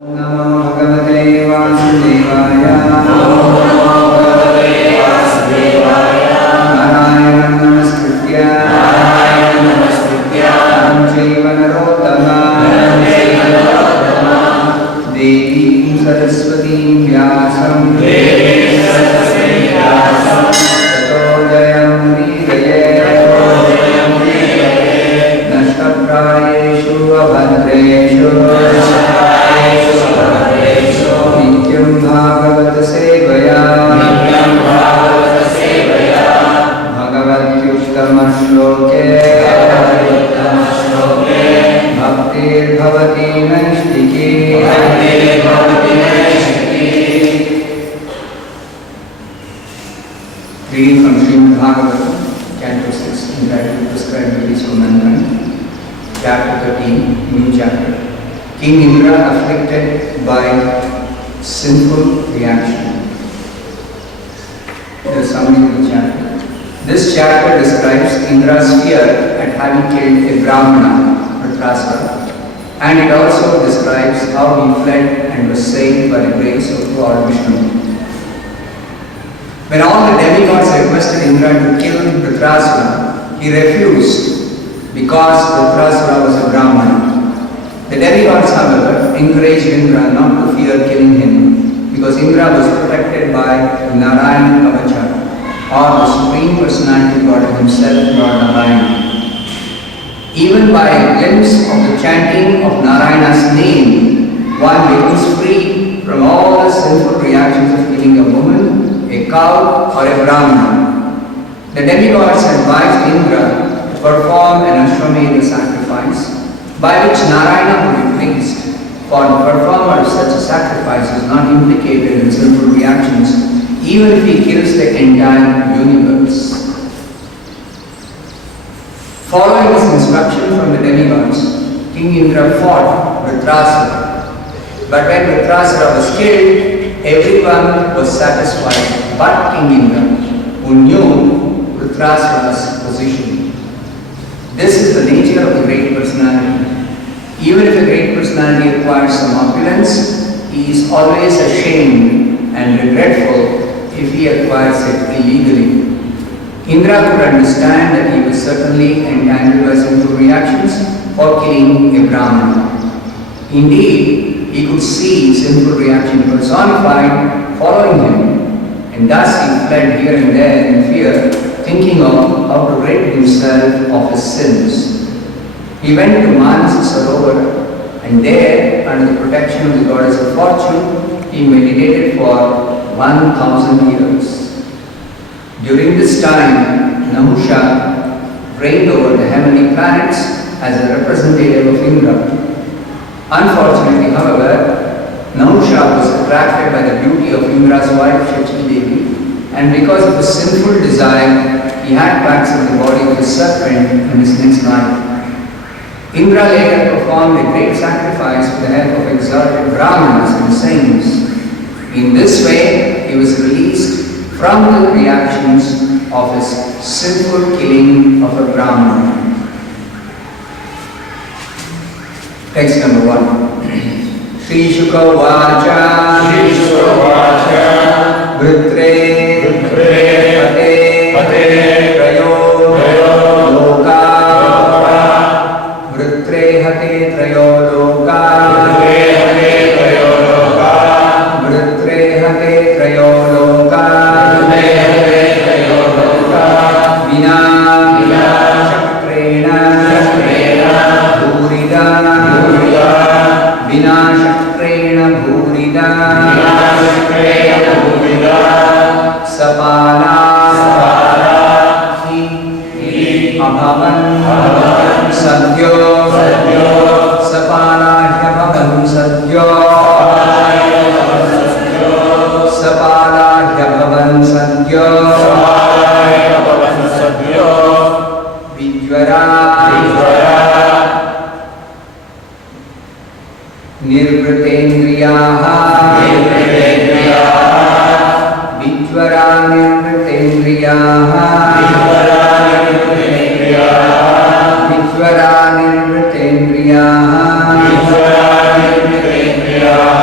नमो भगवते वासुदेवाय नारायणं नमस्कृत्य नरं चैव नरोत्तमं देवीं सरस्वतीं व्यासं ततो जयमुदीरये नष्टप्रायेषु अभद्रेषु नित्यं भागवत सेवया भगवत्युत्तमश्लोके भक्तिर्भवति नैष्ठिकी Reading from Srimad Bhagavatam, Canto 6, entitled Prescribed Duties for Mankind, Chapter 13, New Chapter. King Indra afflicted by sinful reaction. The summary of the chapter. This chapter describes Indra's fear at having killed a Brahmana, Vritrasura, and it also describes how he fled and was saved by the grace of Lord Vishnu. When all the demigods requested Indra to kill Vritrasura, he refused because Vritrasura was a Brahmana. The demigods, however, encouraged Indra not to fear killing him because Indra was protected by Narayana Kavacha, or the Supreme Personality God himself, Lord Narayana. Even by a glimpse of the chanting of Narayana's name, one becomes free from all the sinful reactions of killing a woman, a cow, or a Brahmana. The demigods advised Indra to perform an Ashwamedha sacrifice, by which Narayana would be pleased, for the performer of such a sacrifice is not implicated in sinful reactions, even if he kills the entire universe. Following this instruction from the demigods, King Indra fought Vritrasura. But when Vritrasura was killed, everyone was satisfied but King Indra, who knew Vritrasura's position. This is the nature of a great personality. Even if a great personality acquires some opulence, he is always ashamed and regretful if he acquires it illegally. Indra could understand that he was certainly entangled by sinful reactions for killing a Brahmana. Indeed, he could see sinful reaction personified following him, and thus he fled here and there in fear, thinking of how to rid himself of his sins. He went to Manasa Sarovar, and there, under the protection of the goddess of fortune, he meditated for 1,000 years. During this time, Nahusha reigned over the heavenly planets as a representative of Indra. Unfortunately, however, Nahusha was attracted by the beauty of Indra's wife Shakti Devi, and because of his sinful desire, he had to accept the body of the serpent in his next life. Indra later performed a great sacrifice with the help of exalted Brahmanas and saints. In this way, he was released from the reactions of his sinful killing of a Brahmana. Text number 1. Shri Shuka Vacha Vritre Pate Trayo Loka Vritre Hate Trayo Loka Vritre Hate Trayo Loka Vina Shakrena Bhurida Vina Shakrena Bhurida Sapala Abhavan Sadhyo Sapala Abhavan Sadhyo Sapala Abhavan Sadhyo Vijvara Nirvritendriyaha Vijvara Nirvritendriyaha Vijvara Nirvritendriyaha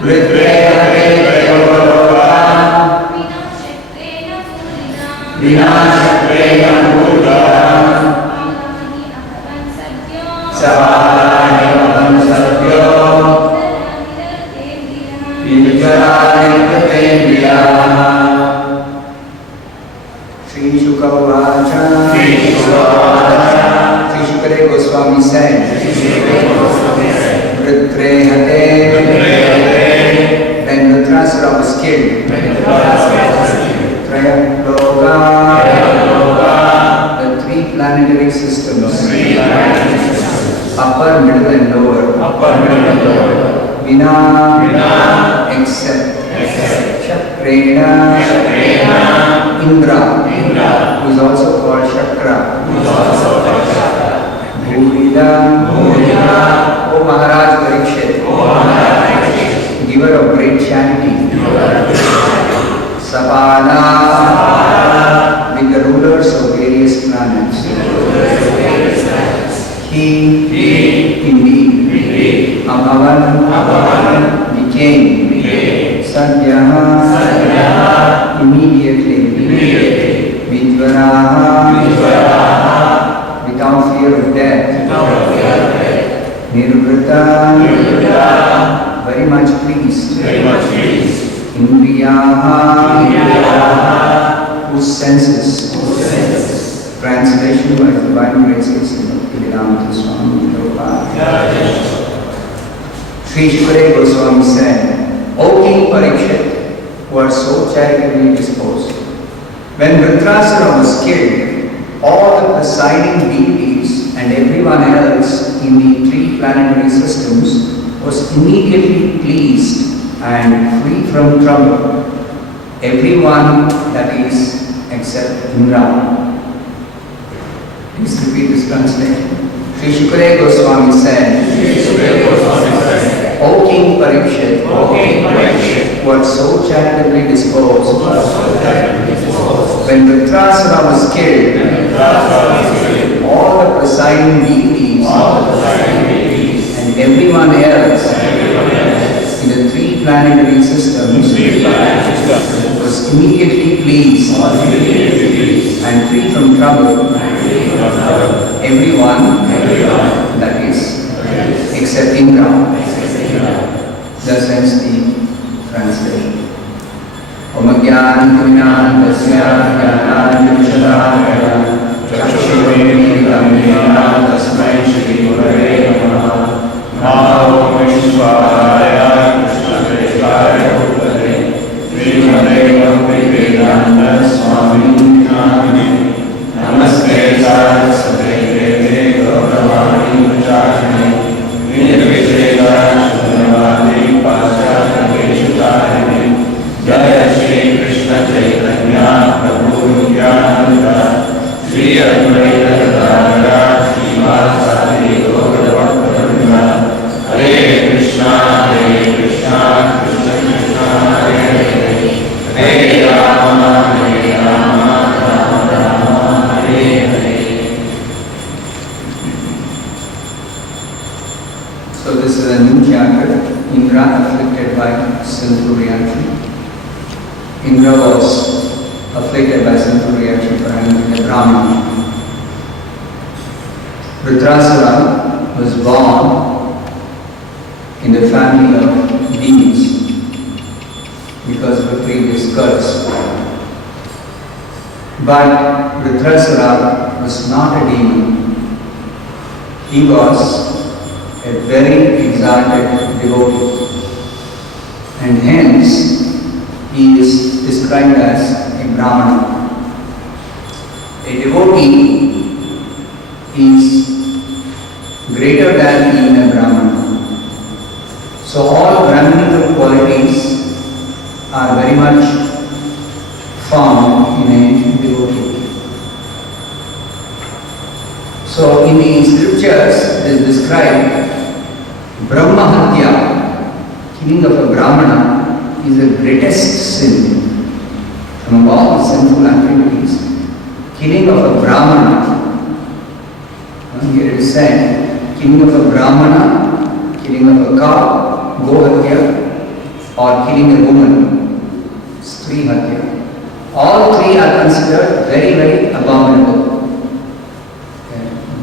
Rudrayate Devaloka Vinashakrena Purga Savalani Avansatyo Vijarani Pratendriya. Sri Shuka Vacha Sri Shukadeva Goswami said, Rudrayate, when Rudrasura was killed, Trayam Loka, the three planetary systems, upper, middle and lower, Vina, except Shakrena, Indra, who is also called Shakra, Bhurida, O Maharaj Parikshit, giver of great charity, Sapala, with the rulers of various planets. He indeed, Amavan, became Sadhyaha, immediately, Vidvaraha, without fear of death, Nirvrita, very much pleased, Indriyaha, whose senses, translation by Divine Graces in Bhaktivedanta Swami Prabhupada. Sri Shukadeva Goswami said, O King Parikshit, who are so charitably disposed, when Vritrasura was killed, all the presiding deities and everyone else in the three planetary systems was immediately pleased and free from trouble. Everyone, that is, except Indra. Please repeat this translation. Sri Shukadeva Goswami said, O King Parikshit, who are so charitably disposed, when Vritrasura was killed, all the presiding deities and everyone else in the three planetary systems was immediately pleased and free from trouble. Everyone, that is, except Indra. Thus ends the translation. Om Jnana Tasya Jnana Vishadaya Chakshurmilitam Tasmai Shri Gurave Namaha. Namo Vishwaya Krishna Deshaya Bhutale Srimate Bhaktivedanta Swami Nami Namaste Saraswate Deve Gauravani Vachani Nirvisheda Shunavadi Paschata Veshutarini Jaya Shri Krishna Chaitanya Prabhu Nityananda Shri Advaita Gadadhara Srivasadi Gaurabhakta Hare Krishna Krishna Krishna Hare Hare Hare Rama Rama Rama Hare Hare. So this is a new chapter. Indra afflicted by sinful reaction. Indra was afflicted by sinful reaction for having a Brahmana. Vritrasura was born in the family of demons because of a previous curse. But Vritrasura was not a demon. He was a very exalted devotee, and hence he is described as a Brahmana. A devotee is greater than even a Brahmana. So all Brahmanical qualities are very much found in a devotee. So in the scriptures it is described Brahma Hatya, killing of a Brahmana, is the greatest sin among all the sinful activities. Killing of a Brahmana, here it is said, killing of a Brahmana, killing of a cow, Gohatya, or killing a woman, Stri Hatya. All three are considered very, very abominable,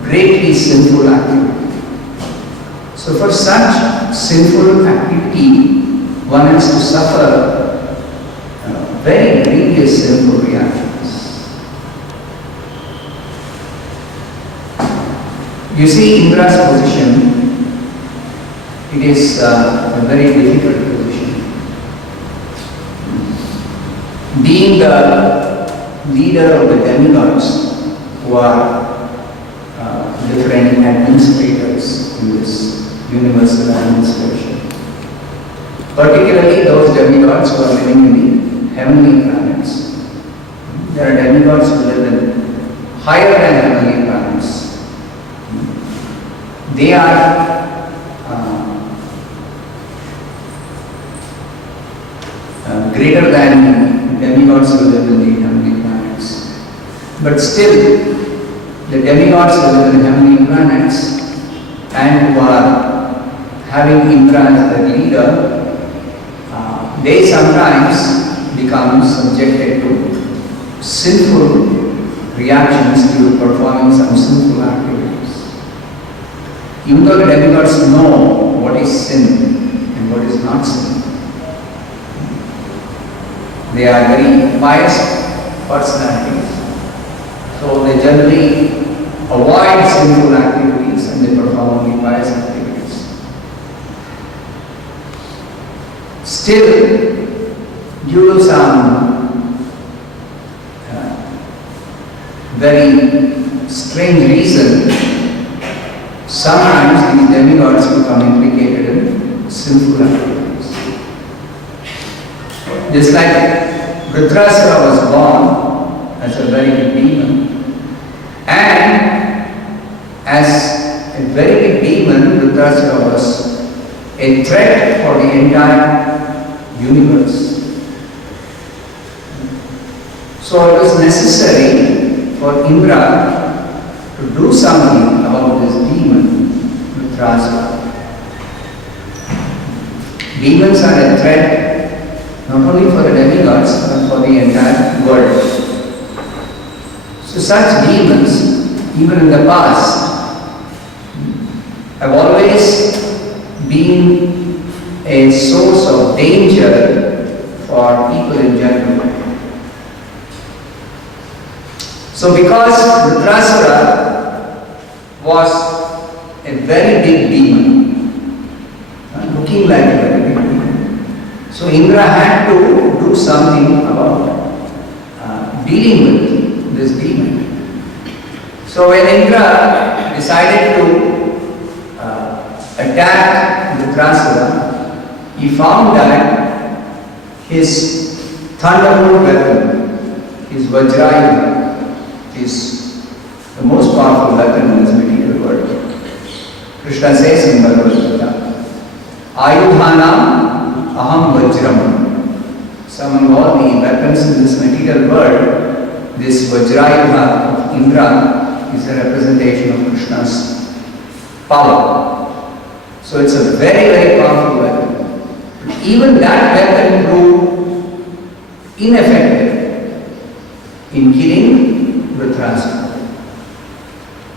greatly sinful activity. So for such sinful activity, one has to suffer very grievous sinful reactions. You see Indra's position, it is a very difficult position. Being the leader of the demigods, who are different administrators in this universal administration, particularly those demigods who are living in the heavenly planets. There are demigods who live in higher than heavenly planets. They are greater than demigods who live in the heavenly planets. But still, the demigods who live in heavenly planets and who are having Indra as their leader, they sometimes become subjected to sinful reactions due to performing some sinful activities. Even though the demigods know what is sin and what is not sin, they are very pious personalities, so they generally avoid sinful activities and they perform only pious activities. Still, due to some very strange reason, sometimes these demigods become implicated in sinful activities. Just like Vritrasura was born as a very big demon, and as a very big demon, Vritrasura was a threat for the entire universe. So it was necessary for Indra to do something about this demon, Vritrasura. Demons are a threat not only for the demigods but for the entire world. So such demons, even in the past, have always been a source of danger for people in general. So because Vritrasura was a very big demon, looking like a very big demon, so Indra had to do something about dealing with this demon. So when Indra decided to attack Vritrasura, he found that his thunderbolt weapon, his Vajrayuda, is the most powerful weapon in this material world. Krishna says in Bhagavad Gita, Ayudhanam Aham Vajram. So among all the weapons in this material world, this Vajrayuda of Indra is a representation of Krishna's power. So it's a very, very powerful weapon. But even that weapon proved ineffective in killing Vritrasura.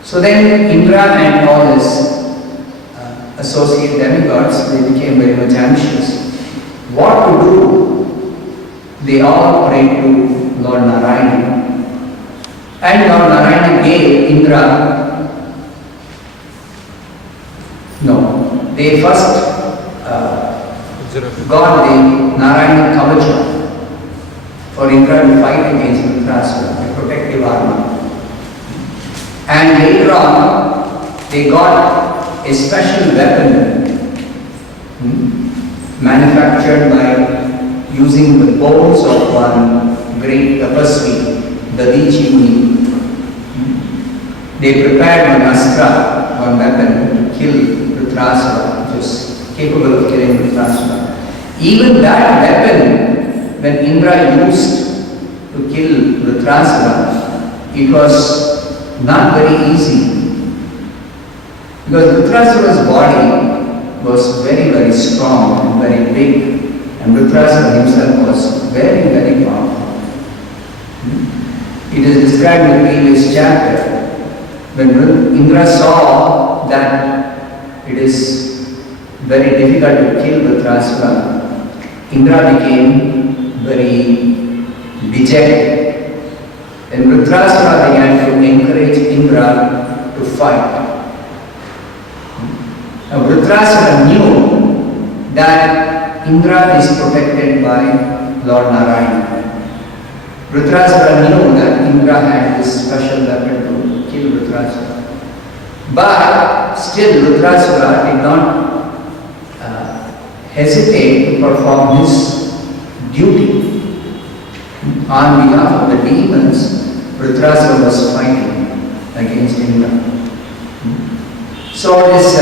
So then Indra and all his associate demigods, they became very much anxious. What to do? They all prayed to Lord Narayana. And Lord Narayana gave Indra, they first got the Narayana Kavacha for Indra to fight against Vritrasura, a protective armor. And later on, they got a special weapon manufactured by using the bones of one great tapasvi, Dadichi Muni. They prepared one astra, one weapon to kill Vritrasura, which is capable of killing Vritrasura. Even that weapon, when Indra used to kill Vritrasura, it was not very easy. Because Vritrasura's body was very, very strong and very big and And Vritrasura himself was very, very powerful. It is described in the previous chapter. When Indra saw that it is very difficult to kill Vritrasura, Indra became very dejected. And Vritrasura began to encourage Indra to fight. Now Vritrasura knew that Indra is protected by Lord Narayana. Vritrasura knew that Indra had this special weapon to kill Vritrasura. But still Vritrasura did not hesitate to perform his duty. On behalf of the demons, Vritrasura was fighting against Indra. So this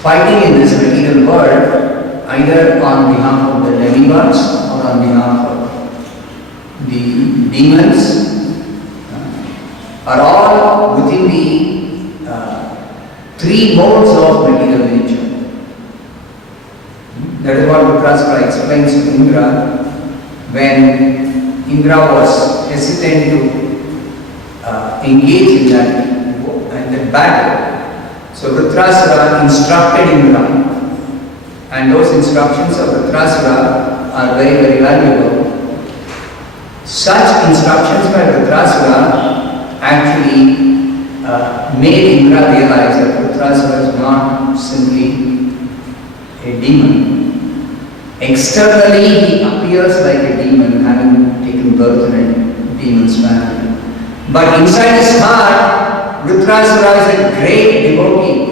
fighting in this material world, either on behalf of the demigods or on behalf of the demons, are all within the three modes of material nature. That is what Vritrasura explains to Indra when Indra was hesitant to engage in that battle. So Vritrasura instructed Indra, and those instructions of Vritrasura are very, very valuable. Such instructions by Vritrasura actually made Indra realize that Vritrasura is not simply a demon. Externally, he appears like a demon, having taken birth in a demon's family. But inside his heart, Vritrasura is a great devotee.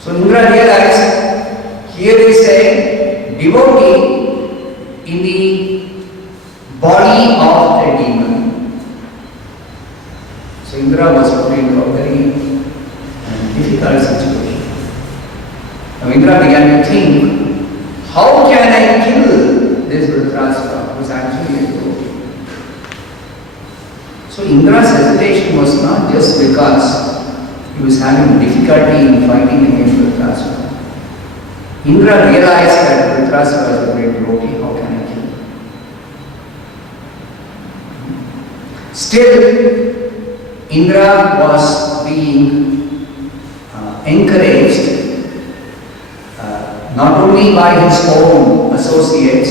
So Indra realized here is a devotee in the body of a demon. So Indra was put into a very difficult situation. Now Indra began to think, how can I kill this Vritrasura who is actually a devotee? So Indra's hesitation was not just because he was having difficulty in fighting against Vritrasura. Indra realized that Vritrasura is a great devotee, how can I kill him? Still, Indra was being encouraged not only by his own associates,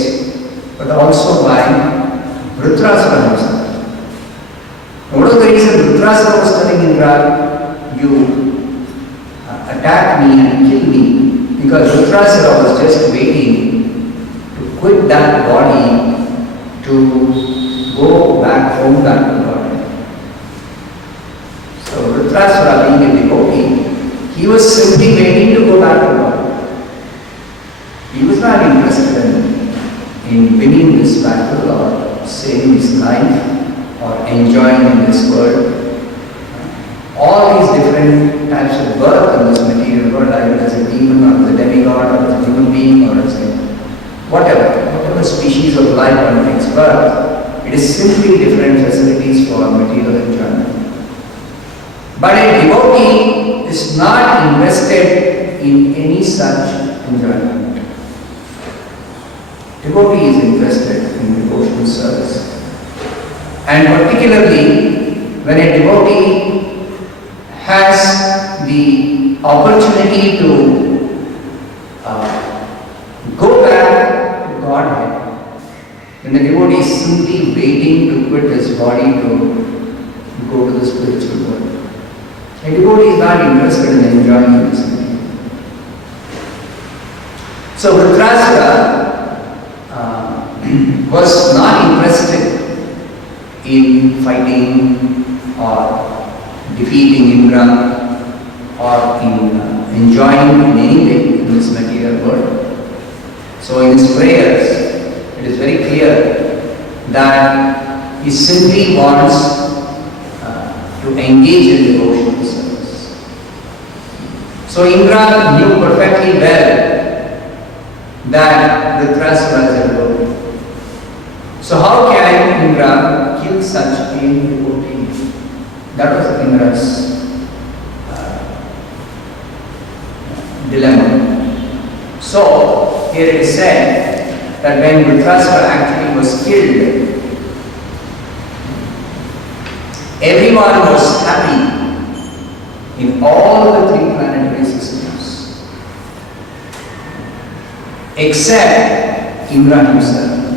but also by Vritrasura himself. One of the reasons Vritrasura was telling Indra, you attack me and kill me, because Vritrasura was just waiting to quit that body to go back home, back to God. So Vritrasura, being a devotee, he was simply waiting to go back to God. He was not interested in winning this battle or saving his life or enjoying in this world. All these different types of birth in this material world, either as a demon or as a demigod or as a human being or as a whatever species of life one takes birth, it is simply different facilities for material enjoyment. But a devotee is not invested in any such enjoyment. Devotee is interested in devotional service. And particularly when a devotee has the opportunity to go back to Godhead, when the devotee is simply waiting to quit his body to go to the spiritual world. A devotee is not interested in enjoying this. So Vritrasura was not interested in fighting or defeating Indra or in enjoying in any way in this material world. So in his prayers, it is very clear that he simply wants to engage in devotional service. So Indra knew perfectly well that Vritrasura is a devotee. So how can Indra kill such a devotee? That was Indra's dilemma. So, here it is said that when Dhritarashtra actually was killed, everyone was happy in all the three planetary systems, except Indra himself.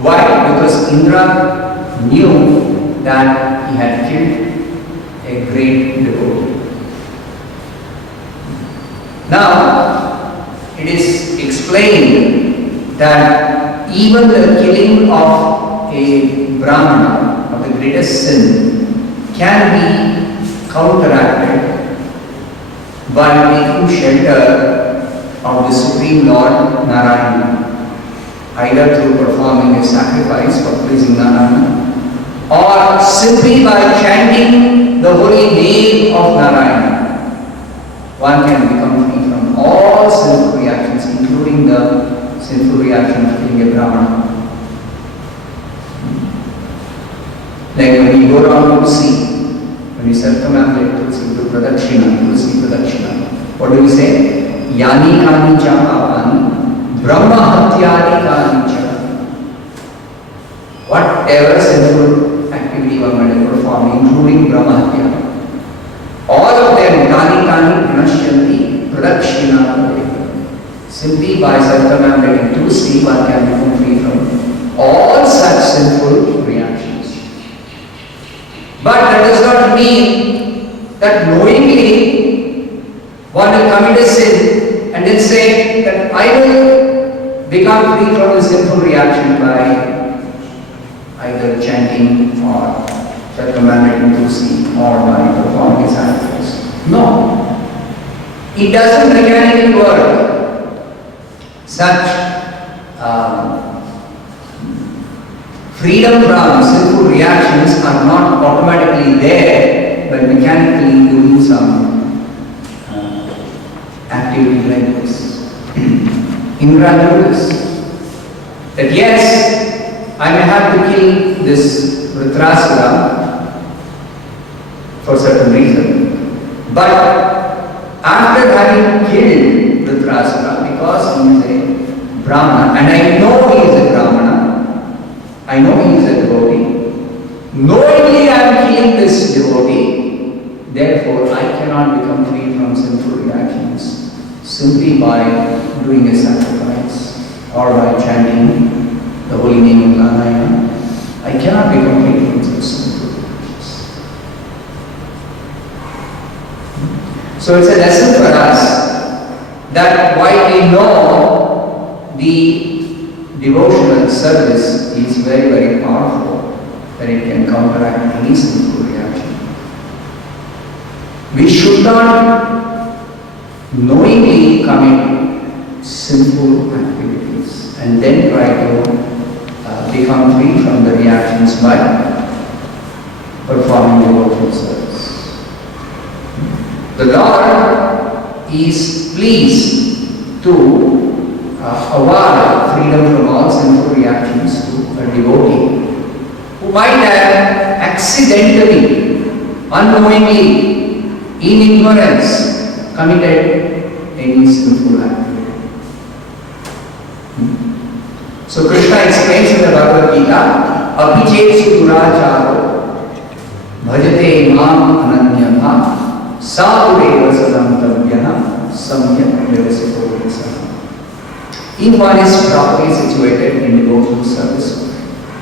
Why? Because Indra knew that he had killed a great devotee. Now, it is explained that even the killing of a Brahmana, of the greatest sin, can be counteracted by making shelter of the Supreme Lord Narayana, either through performing a sacrifice for pleasing Narayana, or simply by chanting the holy name of Narayana. One can become free from all sinful reactions, including the sinful reaction of killing a Brahmana. Like when you go around Tulsi, when you circumambulate Tulsi, do Pradakshina, Tulsi Pradakshina, what do we say? Yani kani cha papani, Brahma hatyani kani cha. Whatever sinful activity one might perform, including Brahma hatya, all of them kani kani pranashyanti pradakshina. Simply by circumambulating Tulsi, one can become free from all such sinful reactions. But that does not mean that knowingly one will commit a sin and then say that I will become free from the sinful reaction by either chanting or circumambulating Tulsi or by performing a sacrifice. No. It doesn't mechanically work. Such freedom from sinful reactions are not automatically there by mechanically doing some activity like this. Indra knew this. That yes, I may have to kill this Dhritarashtra for certain reason, but after having killed Dhritarashtra, because he is a Brahmana, and I know he is a Brahmana, I know he is a devotee, knowingly I am killing this devotee, therefore I cannot become free from sinful reactions simply by doing a sacrifice or by chanting the holy name of Narayana. I cannot become free from such sinful reactions. So it's a lesson for us that while we know the devotional service is very, very powerful, that it can counteract any sinful reaction, we should not knowingly commit sinful activities and then try to become free from the reactions by performing devotional service. The Lord is pleased to award freedom from all sinful reactions to a devotee who might have accidentally, unknowingly, in ignorance, committed any sinful activity. So Krishna explains in the Bhagavad Gita, Apichesu duracharo bhajate mam ananyatha sadhureva sadantavyaha samyak vyavasito visaha. If one is properly situated in devotional service,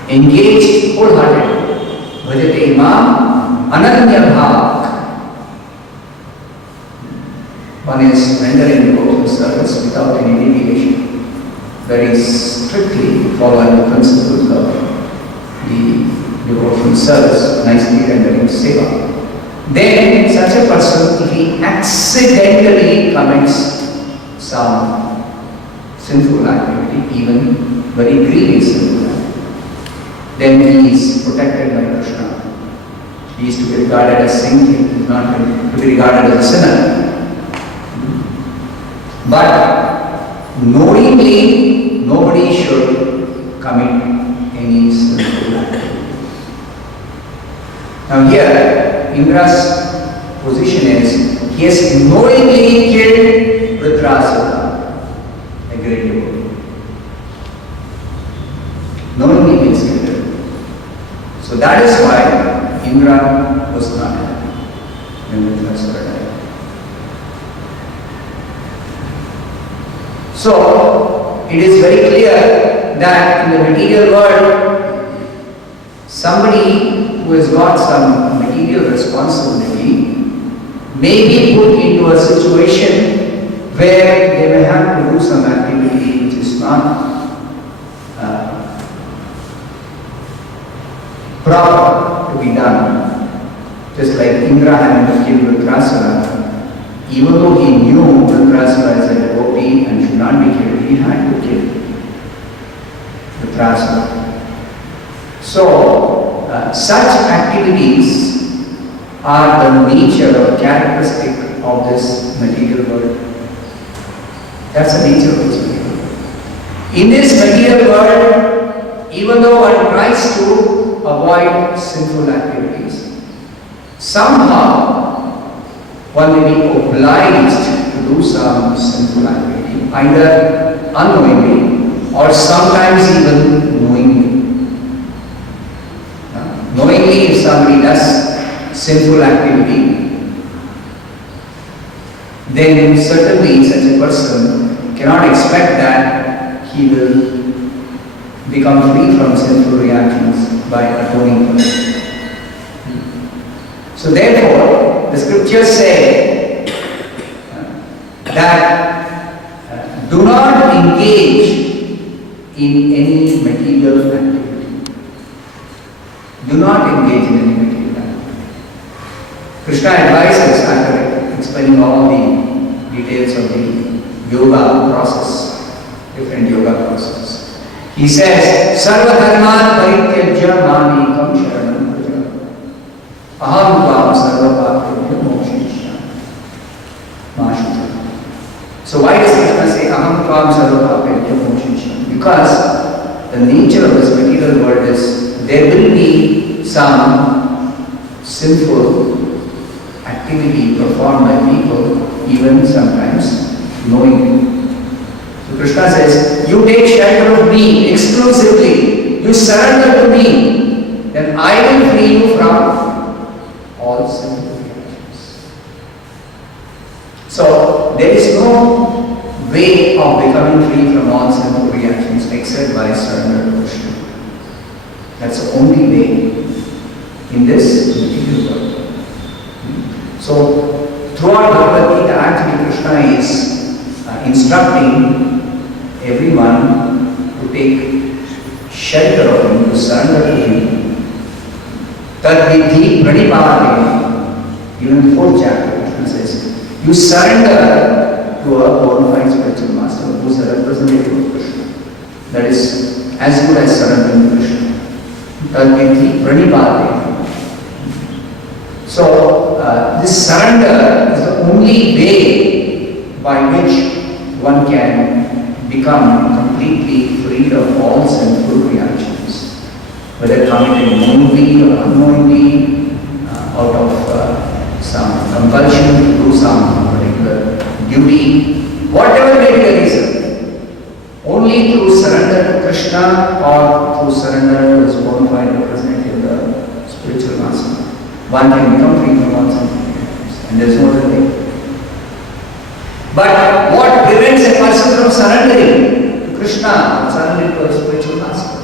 engaged wholeheartedly, bhajate imam ananya bhak, one is rendering devotional service without any deviation, very strictly following the principles of the devotional service, nicely rendering seva. Then such a person, if he accidentally commits some sinful activity, even very grievous sinful activity, then he is protected by Krishna. He is to be regarded as saintly, he is not to be regarded as a sinner. But knowingly, nobody should commit any sinful activity. Now here, Indra's position is, he has knowingly killed Vritrasura, a great devotee. Knowingly means killed. So that is why Indra was not happy when Vritrasura died. So it is very clear that in the material world, somebody who has got some material responsibility may be put into a situation where they may have to do some activity which is not proper to be done. Just like Indra had killed Vritrasura, even though he knew Vritrasura is a devotee and should not be killed, he had to kill Vritrasura. So, such activities are the nature or characteristic of this material world. That's the nature of this material world. In this material world, even though one tries to avoid sinful activities, somehow one may be obliged to do some sinful activity, either unknowingly or sometimes even knowingly. Knowingly, if somebody does sinful activity, then certainly such a person cannot expect that he will become free from sinful reactions by atoning for it. So therefore, the scriptures say that do not engage in any material activity. Do not engage in any material activity. Krishna advises, after explaining all the details of the yoga process, different yoga processes. He says, Sarva dharman parityajya mamekam sharanam vraja. Aham tvam sarva papebhyo mokshayishyami. Mahashuta. So why does Krishna say aham tvam sarva papebhyo mokshayishyami? Because the nature of this material world is there will be some sinful activity performed by people, even sometimes knowingly. So Krishna says, you take shelter of me exclusively, you surrender to me, then I will free you from all sinful reactions. So there is no way of becoming free from all sinful reactions except by surrender to Krishna. That's the only way in this material world. So throughout Bhagavad Gita, actually Krishna is instructing everyone to take shelter of him, to surrender to him. Tad vidhi pranipādena. Even in the 4th chapter, Krishna says, you surrender to a bona fide spiritual master who is a representative of Krishna. That is as good as surrendering to Krishna. Tad vidhi pranipādena. So, this surrender is the only way by which one can become completely freed of all sinful reactions, whether committed knowingly or unknowingly, out of some compulsion to do some particular duty, whatever may be the reason, only through surrender to Krishna or through surrender to his bona fide representative, the spiritual master, one can become free from all sinful reactions, and there is no other way. But what prevents a person from surrendering to Krishna, surrendering to a spiritual master?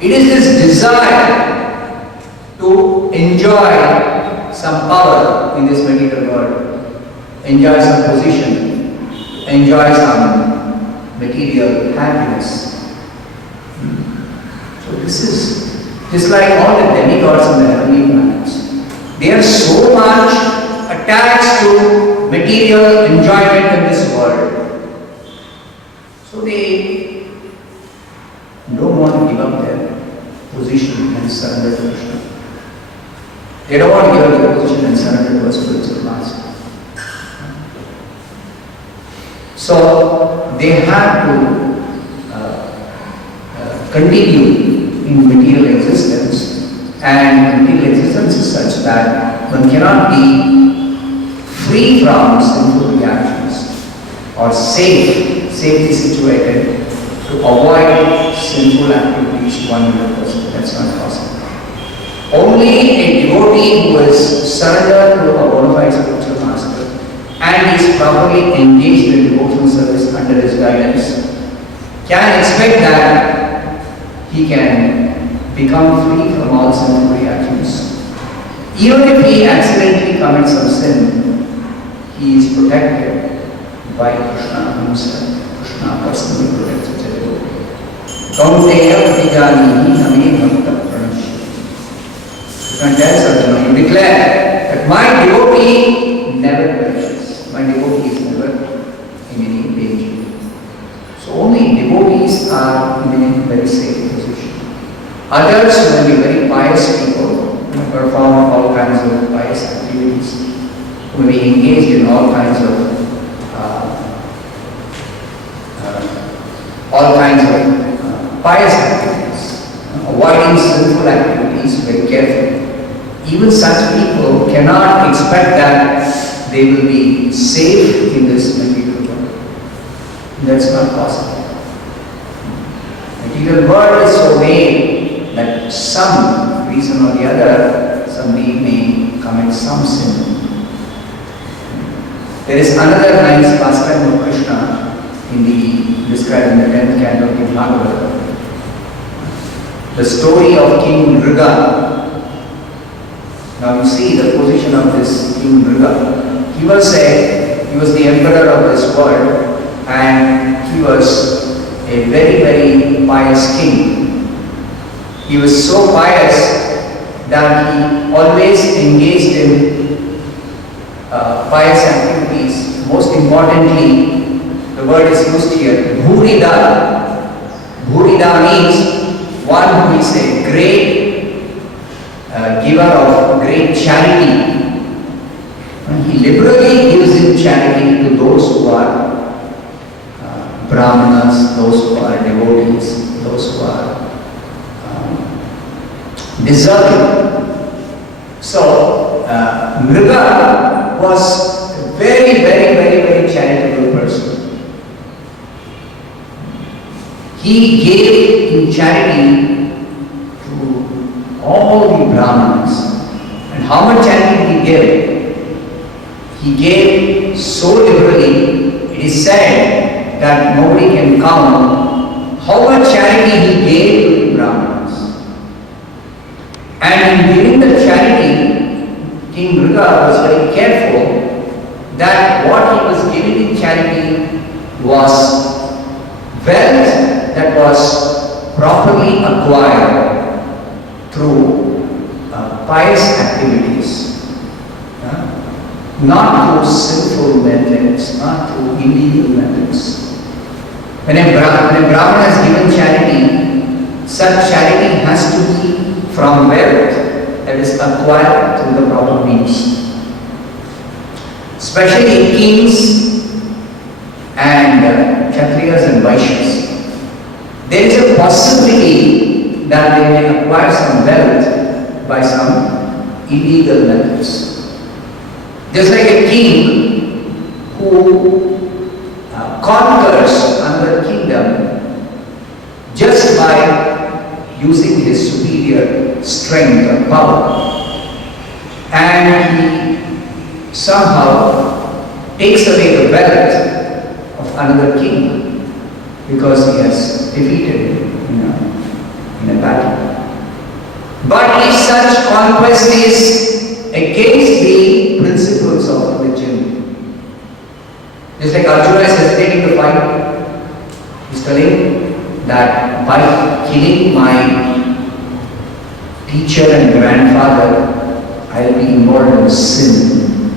It is this desire to enjoy some power in this material world, enjoy some position, enjoy some material happiness. So this is just like all the demigods in the heavenly planets. They are so much attached to material enjoyment in this world. So they don't want to give up their position and surrender to Krishna. They don't want to give up their position and surrender to a spiritual master. So they have to continue in material existence, and material existence is such that one cannot be free from sinful reactions or safely situated to avoid sinful activities 100%. That's not possible. Only a devotee who is surrendered to a bona fide spiritual master and is properly engaged in devotional service under his guidance can expect that he can become free from all sinful reactions. Even if he accidentally commits some sin, he is protected by Krishna himself. Krishna personally protects the devotee. Kaunteya pratijanihi name bhakta pranashya. Krishna tells Arjuna, you declare that my devotee never perishes. My devotee is never in any danger. So only devotees are in a very safe position. Others will be very pious people who perform all kinds of pious activities, who will be engaged in all kinds of pious activities, avoiding sinful activities very carefully. Even such people cannot expect that they will be safe in this material world. That's not possible. Material world is so vain that some reason or the other, somebody may commit some sin. There is another nice pastime of Krishna described in the 10th canto of the Bhagavata. The story of King Mriga. Now you see the position of this King Mriga. He was the emperor of this world, and he was a very, very pious king. He was so pious that he always engaged in pious activities. Most importantly, the word is used here, Bhurida. Bhurida means one who is a great giver of great charity. And he liberally gives in charity to those who are Brahmanas, those who are devotees, those who are deserving. So, Mriga was a very, very, very, very charitable person. He gave in charity to all the Brahmanas. And how much charity he gave? He gave so liberally, it is said that nobody can count how much charity he gave to the Brahmanas. And in giving the charity, King Mriga was very careful that what he was giving in charity was wealth that was properly acquired through pious activities, not through sinful methods, not through illegal methods. When a Brahmana has given charity, such charity has to be from wealth that is acquired through the proper means. Especially kings and Kshatriyas and Vaishyas. There is a possibility that they may acquire some wealth by some illegal methods. Just like a king who conquers another kingdom just by using his superior strength or power, and he somehow takes away the wealth of another king because he has defeated him in a battle. But if such conquest is against the principles of religion, just like Arjuna is hesitating to fight, he's telling that by killing my teacher and grandfather, I will be involved in sin.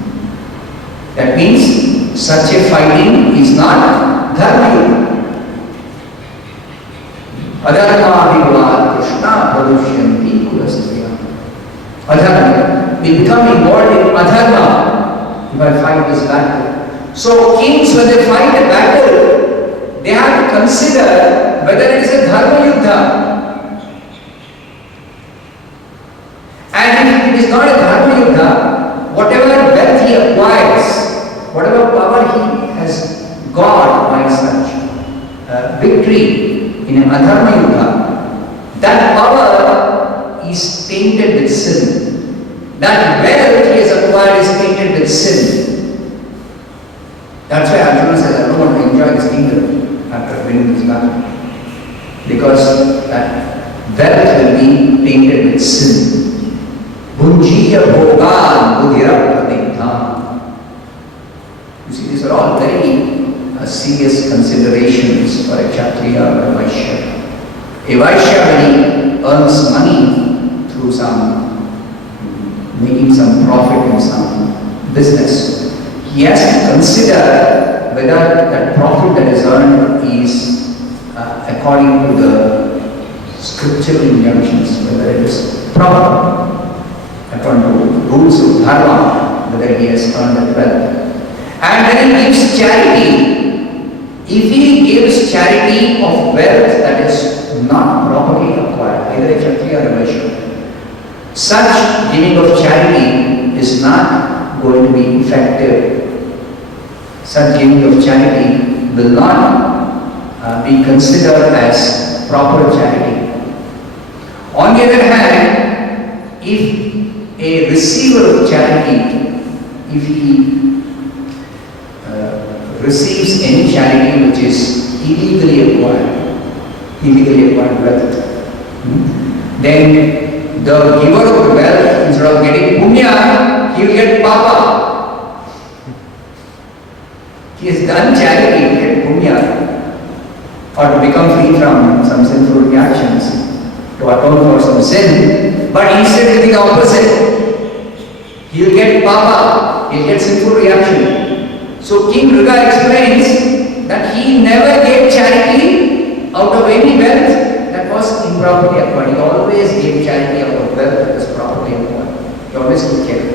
That means such a fighting is not dharma. Adharma vivad Krishna pradushyanti kulastriya. Adharma. We become involved in adharma if I fight this battle. So kings, when they fight a battle, they have to consider whether it is a dharma yuddha. And if it is not a dharma yuddha, whatever wealth he acquires, whatever power he has God by such victory in an Adharma Yuddha, that power is tainted with sin. That wealth he has acquired is tainted with sin. That's why Arjuna says, I don't want to enjoy this kingdom after winning this battle. Because that wealth will be tainted with sin. Bhunjiya bhogan budhirapradikdha. You see, these are all very serious considerations for a Kshatriya or a Vaishya. A Vaishya, when he earns money through making some profit in some business, he has to consider whether that profit that is earned is according to the scriptural injunctions, whether it is proper, according to rules of dharma, whether he has earned that wealth. And when he gives charity, if he gives charity of wealth that is not properly acquired, either a Kshatriya or a Vaishya, such giving of charity is not going to be effective. Such giving of charity will not be considered as proper charity. On the other hand, if a receiver of charity, if he receives any charity which is illegally acquired wealth, then the giver of wealth, instead of getting punya, he will get papa. He has done charity, he will get punya, or to become free from some sinful reactions, to atone for some sin. But instead it will be the opposite. He will get papa, he will get sinful reaction. So King Mriga explains that he never gave charity out of any wealth that was improperly acquired. He always gave charity out of wealth that was properly acquired. He always took care.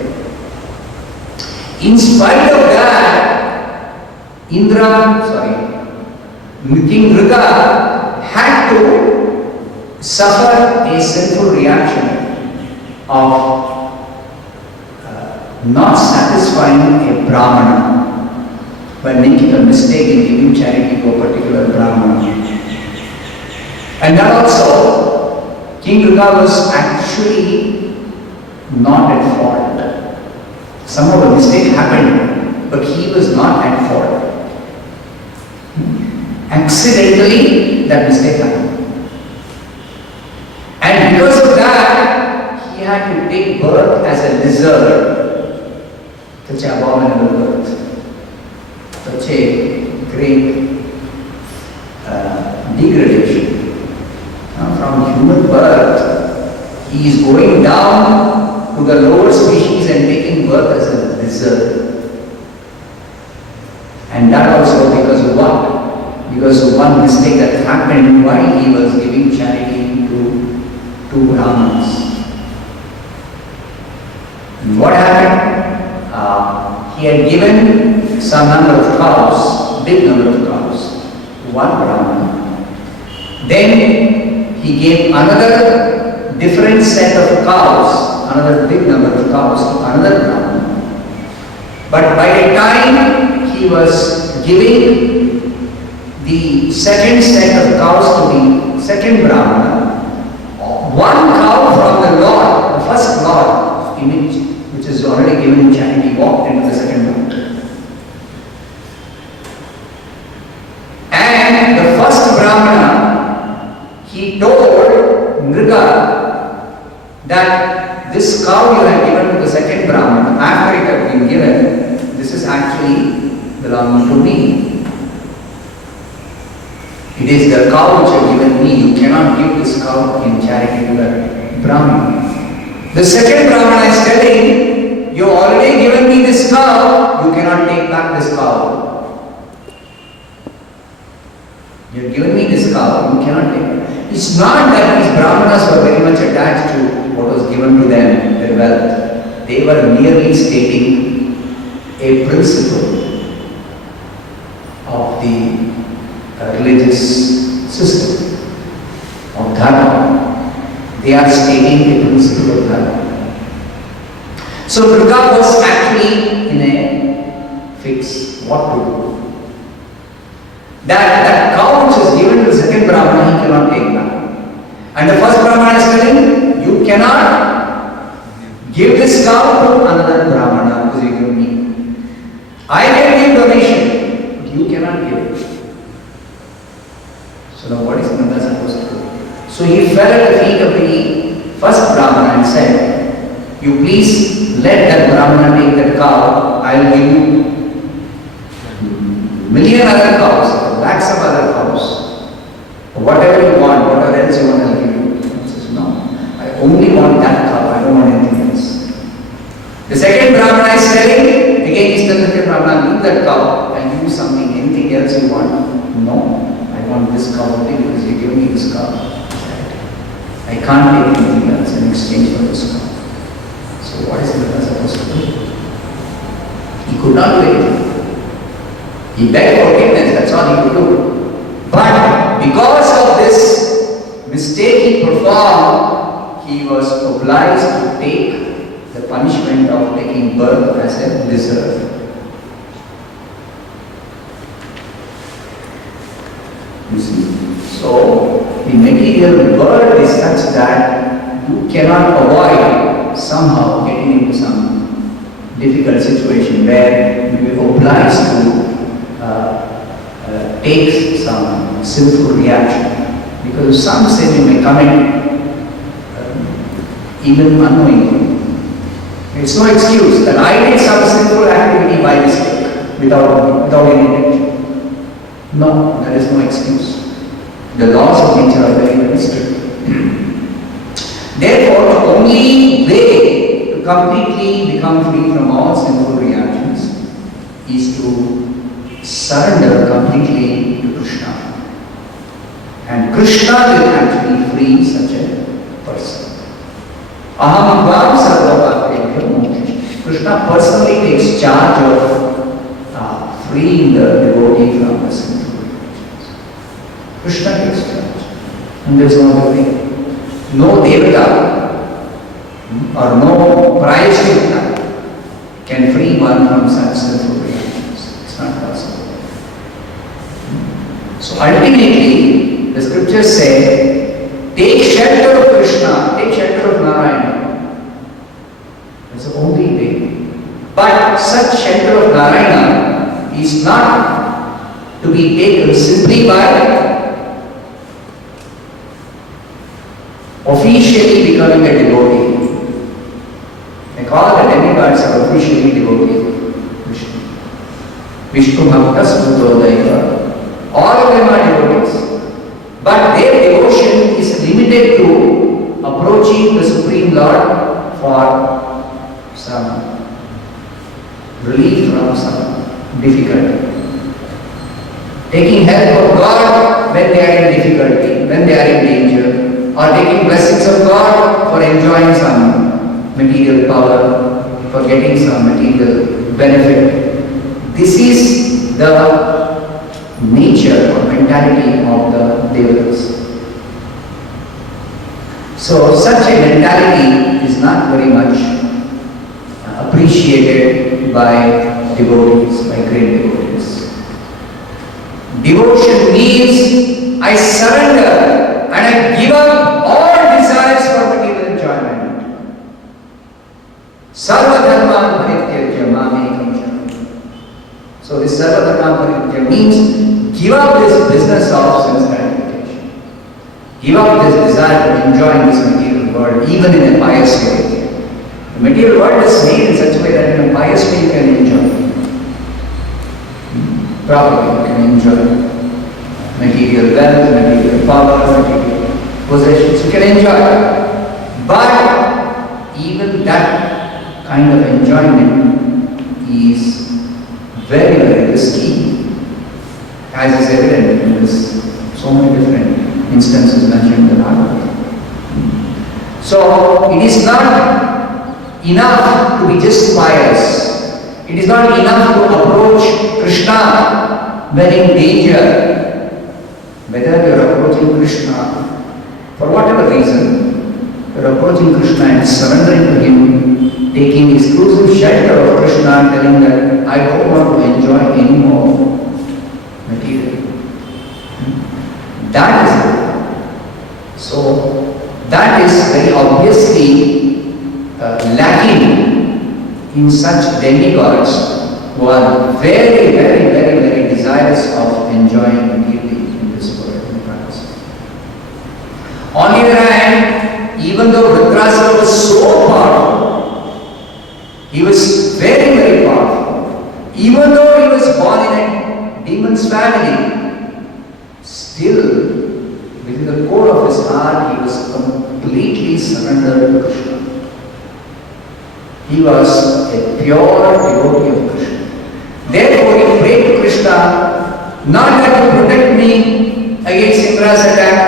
In spite of that, King Mriga had to suffer a sinful reaction of not satisfying a Brahmana by making a mistake in giving charity to a particular Brahmana. And that also, King Mriga was actually not at fault. Somehow a mistake happened, but he was not at fault. Accidentally, that mistake happened. And because of that, he had to take birth as a lizard. Such an abominable birth. Such a great degradation. From human birth, he is going down to the lower species and taking birth as a lizard. And that also because of what? Because of one mistake that happened while he was giving charity to two Brahmins. And what happened? He had given some number of cows, big number of cows, to one Brahmin. Then he gave another different set of cows, another big number of cows to another Brahmin. But by the time he was giving the second set of cows to the second Brahmana, one cow from the Lord, the first Lord image, which is already given in charity, walked into the second Brahmana. And the first Brahmana, he told Mriga that this cow you have given to the second Brahmana, after it had been given, this is actually belonging to me. It is the cow which you have given me. You cannot give this cow in charity to the Brahmana. The second Brahmana is telling, you have already given me this cow, you cannot take back this cow. You have given me this cow, you cannot take it. It's not that these Brahmanas were very much attached to what was given to them, their wealth. They were merely stating a principle of the religious system of dharma. They are stating a principle of dharma. So Mriga was actually in a fix what to do. That cow which is given to the second Brahmana, he cannot take back. And the first Brahmana is telling, you cannot give this cow to another Brahmana because you give me. I can give donation, but you cannot give it. So now what is Nanda supposed to do? So he fell at the feet of the first Brahmana and said, you please let that Brahmana take that cow, I will give you million other cows, lakhs of other cows. Whatever you want, whatever else you want, I will give you. He says, no, I only want that cow, I don't want anything else. The second Brahmana is telling, again he tells the second Brahmana, leave that cow, I'll give you something, anything else you want. No. I want this cow only because you give me this cow. I can't take anything else in exchange for this cow. So what is Nanda supposed to do? He could not do anything. He begged forgiveness, that's all he could do. But because of this mistake he performed, he was obliged to take the punishment of taking birth as a deserve. You see, so the material birth is such that you cannot avoid somehow getting into some difficult situation where you are obliged to take some sinful reaction. Because of some sin you may commit even unknowingly. It's no excuse that I did some sinful activity by mistake without any intention. No, there is no excuse. The laws of nature are very, very strict. Therefore, the only way to completely become free from all sinful reactions is to surrender completely to Krishna. And Krishna will actually free such a person. Aham Bhav Sarvabhakriyam Moksham. Krishna personally takes charge of freeing the devotee from the sinful reactions. Krishna takes charge. And there is no other way. No Devata or no Prayaschitta can free one from such sinful reactions. It's not possible. So ultimately, the scriptures say, take shelter of Krishna, take shelter of Narayana. That's the only way. But such shelter of Narayana is not to be taken simply by officially becoming a devotee. Like all the demigods are officially devotees. Vishnu Bhakta Smutodaiva. All of them are devotees. But their devotion is limited to approaching the Supreme Lord for some relief from some difficulty. Taking help of God when they are in difficulty, when they are in danger, or taking blessings of God for enjoying some material power, for getting some material benefit. This is the nature or mentality of the Devatas. So such a mentality is not very much appreciated by devotees, by great devotees. Devotion means I surrender and I give up all desires for material enjoyment. Sarva dharma parityajya mamekam sharanam. So this sarva dharma parityajya means give up this business of sense gratification. Give up this desire to enjoy this material world even in a pious way. The material world is made in such a way that in a pious way you can enjoy. Properly you can enjoy material wealth, material power, material possessions, you can enjoy. But even that kind of enjoyment is very, very risky, as is evident in this so many different instances mentioned in the Bhagavad. So it is not enough to be just pious. It is not enough to approach Krishna when in danger. Whether you are approaching Krishna for whatever reason, you are approaching Krishna and surrendering to Him, taking exclusive shelter of Krishna and telling that I don't want to enjoy any more material. demigods who are very, very, very, very desirous of enjoying the beauty in this world. On the other hand, even though Vritrasura was so powerful, he was very, very powerful, even though he was born in a demon's family, still within the core of his heart he was completely surrendered to Krishna. He was a pure devotee of Krishna. Therefore he prayed to Krishna, not that to protect me against Indra's attack,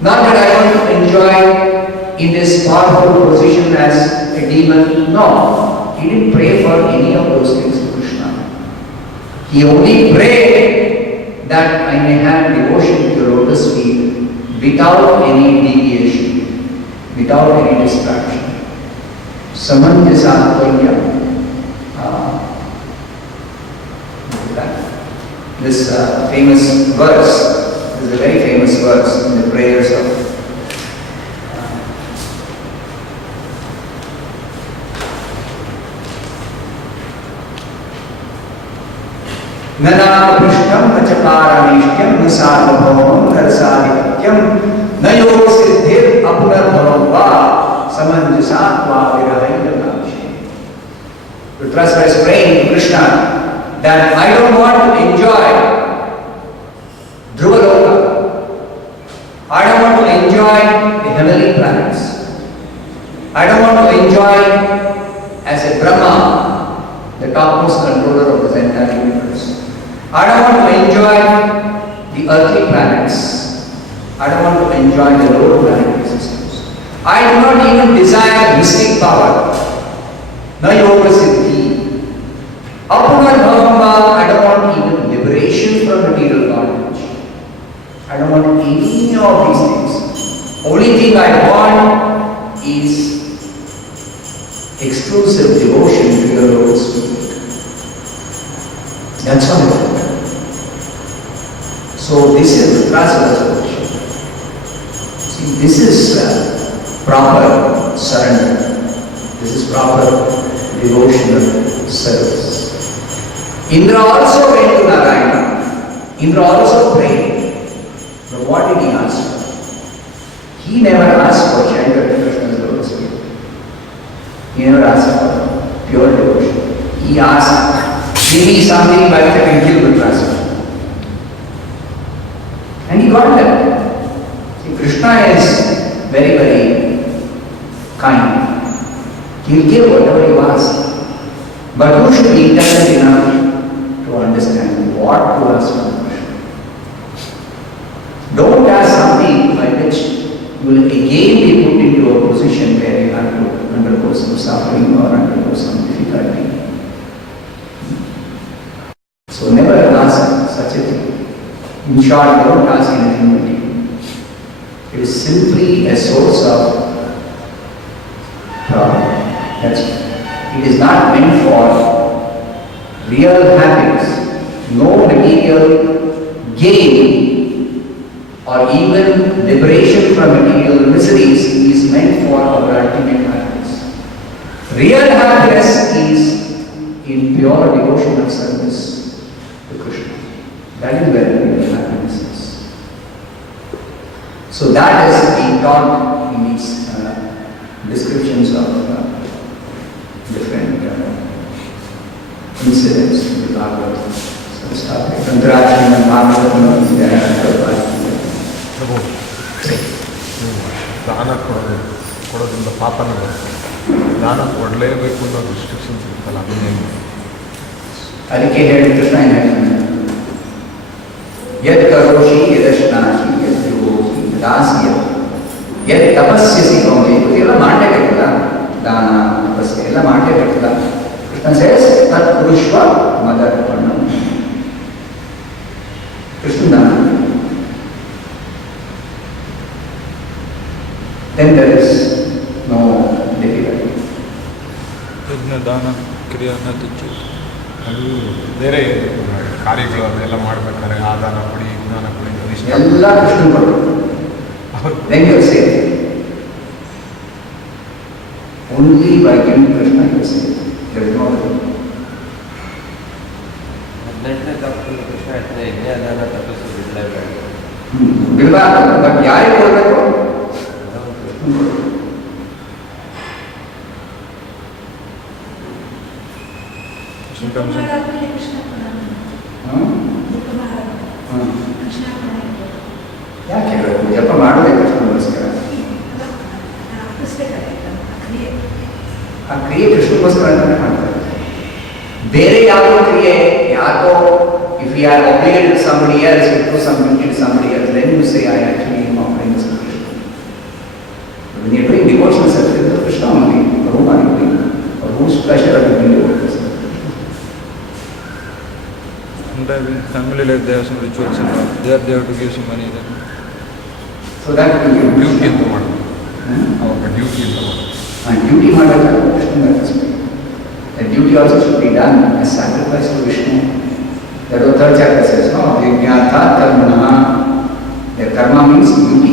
not that I want to enjoy in this powerful position as a demon. No, he didn't pray for any of those things to Krishna. He only prayed that I may have devotion to your lotus feet without any deviation, without any distraction. Samanjasattvaya. This famous verse is a very famous verse in the prayers of Nana Prishtam Nachaparamishtyam Nasarvabhavam Narsadhipatyam Nayo Siddhir Apunarbhavamva Samanjasatva Virahayadamshi. Vritrasura is praying to Krishna that I don't want to enjoy Dhruvaloka. I don't want to enjoy the heavenly planets. I don't want to enjoy as a Brahma, the topmost controller of this entire universe. I don't want to enjoy the earthly planets. I don't want to enjoy the lower planetary systems. I do not even desire mystic power. Na yoga siddhi. Apunarbhavamva, I don't want even liberation from material bondage. I don't want any of these things. Only thing I want is exclusive devotion to your Lord's feet. That's all I want. So this is Vritrasura's position. See, this is proper surrender. This is proper devotional service. Indra also went to Narayana. Indra also prayed. But what did he ask for? He never asked for shelter to Krishna's lotus feet. He never asked for pure devotion. He asked, give me something by which I can kill Vritrasura. And he got that. See, Krishna is very, very kind. He will give whatever you ask. But you should be intelligent enough to understand what to ask from Krishna. Don't ask something by which you will again be put into a position where you have to undergo some suffering or undergo some difficulty. So never ask such a thing. In short, don't ask anything material. It is simply a source of problem. That's it. It is not meant for real happiness. No material gain or even liberation from material miseries is meant for our ultimate happiness. Real happiness is in pure devotion and service to Krishna. That is where real happiness is. So that is being taught in these descriptions of different incidents in the Bhagavad. So start with Tantrachim and Bhagavatam. ದಾನ ಕೊಡೋದ್ರಿಂದ ಪಾಪನ ದಾನ ಕೊಡಲೇಬೇಕು ಅನ್ನೋ restrictions ಇರುತ್ತಲ್ಲ ಅದನ್ನೇನು ಅದಕ್ಕೆ ಹೇಳಿ ಕೃಷ್ಣ ಯದ್ ಕರೋಷಿ ಯದಶ್ನಾಶಿ ಯದ್ ಯೋಗಿ ದಾಸ್ಯ ಯದ್ ತಪಸ್ಯಸಿ ಕೌಂತೆ ಇದೆಲ್ಲ ಮಾಡಲೇಬೇಕಲ್ಲ ದಾನ ತಪಸ್ಸೆ ಎಲ್ಲ ಮಾಡಲೇಬೇಕಲ್ಲ ಕೃಷ್ಣ ಸೇಸ್ ತತ್ ಪುರುಷ್ವ ಮದರ್ಪಣ ಕೃಷ್ಣ ದಾನ. Then there is no difficulty. ಯಜ್ಞ ದಾನ ಕ್ರಿಯಾನ ತುಚ್ಚು ಅದು ಬೇರೆ ಕಾರ್ಯಗಳು ಅದೆಲ್ಲ ಮಾಡ್ಬೇಕಾದ್ರೆ ಆ ದಾನ ಕೊಡಿ ಜ್ಞಾನ ಕೊಡಿ ಎಲ್ಲ ಕೃಷ್ಣ ಕೊಡು. Then you say only by giving Krishna you say There is no other way. ಹದಿನೆಂಟನೇ ತಪ್ಪಲ್ಲಿ ಕೃಷ್ಣ ಹೇಳ್ತಾನೆ ಯಜ್ಞದಾನ ತಪಸ್ಸು ಬಿಡಲೇಬೇಡ. ಬಿಡಬಾರ್ದು, ಬಟ್ ಯಾರಿಗೆ ಕೊಡಬೇಕು? ಯಾಕೆ ಹೇಳಬೇಕು? ಜಪ ಮಾಡೋದೇ ಕೃಷ್ಣಗೋಸ್ಕರ. ಆ ಕ್ರಿಯೆ ಕೃಷ್ಣಗೋಸ್ಕರ ಅಂತಾನೆ ಮಾಡ್ತಾರೆ. ಬೇರೆ ಯಾವುದೋ ಕ್ರಿಯೆ ಯಾಕೋ if you are obligated to somebody else, you do some duty to somebody else, then you say I actually am offering this to Krishna. But when you are doing devotional service to Krishna only, for whom are you doing? For whose pleasure are you doing devotional service? Sometimes in family life they have some rituals and all. There they have to give some money then. So that will be duty ಅಂತ ಮಾಡೋದು. ಅವಾಗ duty ಅಂತ ಮಾಡೋದು. duty ಮಾಡಬೇಕಾದ್ರೆ Krishna respect. The duty also should be done as sacrifice to Vishnu. That the third chapter says, no, yajnatha karmana. The karma means duty.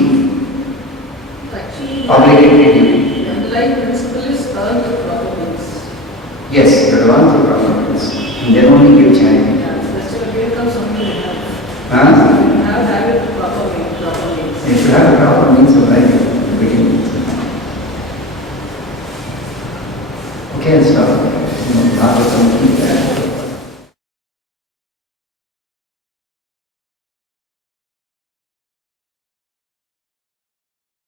Actually, Obligatory duty. the underlying principle is earn the proper means. Yes, you have to run through proper means. And then only give charity. Yeah, that's where here comes something like that. Huh? You have to have it proper means. You should have a proper means of life at the beginning. Okay, let's start.